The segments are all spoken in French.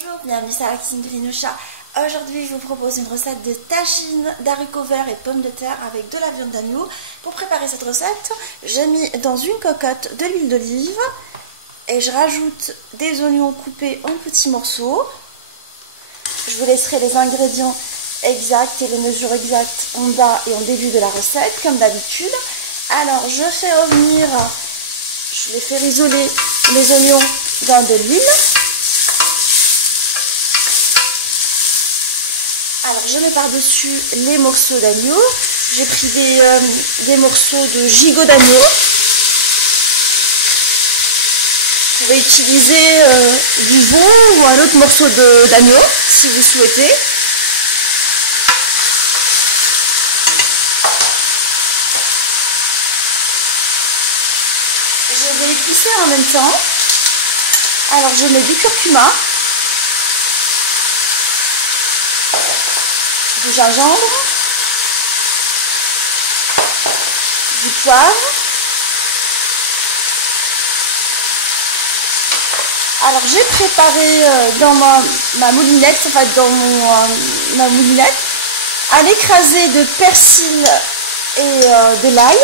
Bonjour, bienvenue sur la cuisine de Linoucha. Aujourd'hui, je vous propose une recette de tagine d'haricots verts et de pommes de terre avec de la viande d'agneau. Pour préparer cette recette, j'ai mis dans une cocotte de l'huile d'olive et je rajoute des oignons coupés en petits morceaux. Je vous laisserai les ingrédients exacts et les mesures exactes en bas et en début de la recette, comme d'habitude. Alors, je les fais risoler les oignons dans de l'huile. Alors je mets par-dessus les morceaux d'agneau. J'ai pris des morceaux de gigot d'agneau. Vous pouvez utiliser du veau ou un autre morceau d'agneau si vous souhaitez. Je vais épicer en même temps. Alors je mets du curcuma, du gingembre, du poivre. Alors j'ai préparé dans ma moulinette, enfin dans ma moulinette, un écrasé de persil et de l'ail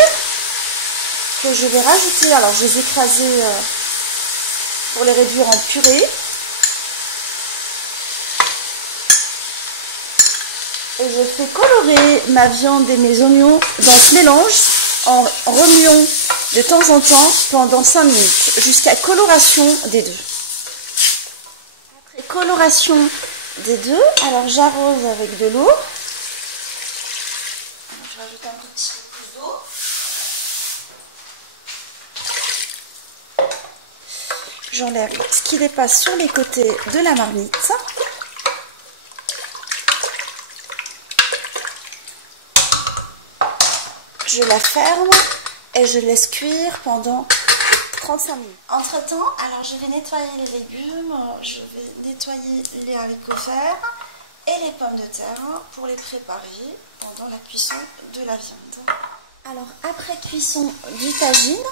que je vais rajouter. Alors je les ai écrasés pour les réduire en purée. Et je fais colorer ma viande et mes oignons dans ce mélange en remuant de temps en temps pendant 5 minutes jusqu'à coloration des deux. Après coloration des deux, alors j'arrose avec de l'eau. Je rajoute un petit peu plus d'eau. J'enlève ce qui dépasse sur les côtés de la marmite. Je la ferme et je laisse cuire pendant 35 minutes. Entre temps, alors je vais nettoyer les légumes, je vais nettoyer les haricots verts et les pommes de terre pour les préparer pendant la cuisson de la viande. Alors après cuisson du tagine,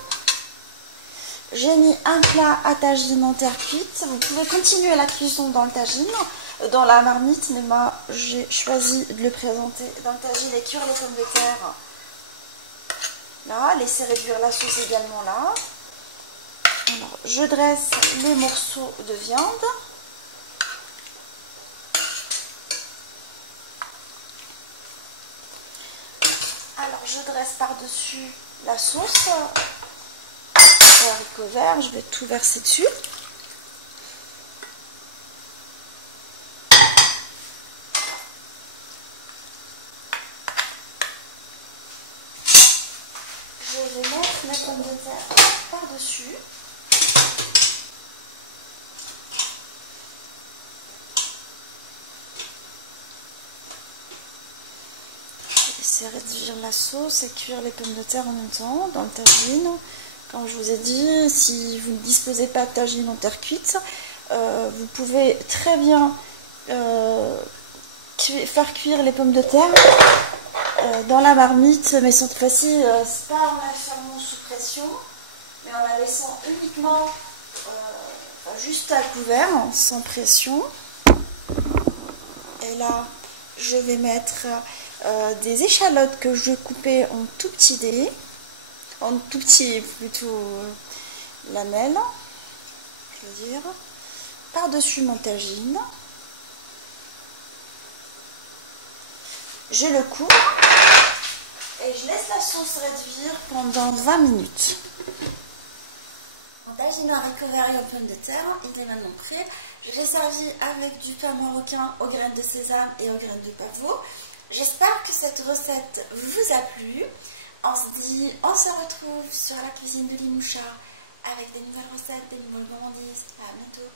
j'ai mis un plat à tagine en terre cuite. Vous pouvez continuer la cuisson dans le tagine, dans la marmite, mais moi j'ai choisi de le présenter dans le tagine et cuire les pommes de terre. Là, laissez réduire la sauce également là. Alors, je dresse les morceaux de viande. Alors, je dresse par-dessus la sauce aux haricots verts. Je vais tout verser dessus. Je vais mettre mes pommes de terre par-dessus. Laisser réduire la sauce et cuire les pommes de terre en même temps dans le tagine. Comme je vous ai dit, si vous ne disposez pas de tagine en terre cuite, vous pouvez très bien faire cuire les pommes de terre dans la marmite, mais cette fois-ci, pas en la fermant sous pression, mais en la laissant uniquement juste à couvert, sans pression. Et là, je vais mettre des échalotes que je vais couper en tout petits dés, en tout petits plutôt lamelles, je veux dire, par-dessus mon tagine. Je le coupe et je laisse la sauce réduire pendant 20 minutes. Mon tagine haricots verts et aux pommes de terre, il est maintenant prêt. Je l'ai servi avec du pain marocain aux graines de sésame et aux graines de pavot. J'espère que cette recette vous a plu. On se retrouve sur la cuisine de Linoucha avec des nouvelles recettes, des nouvelles gourmandises. À bientôt.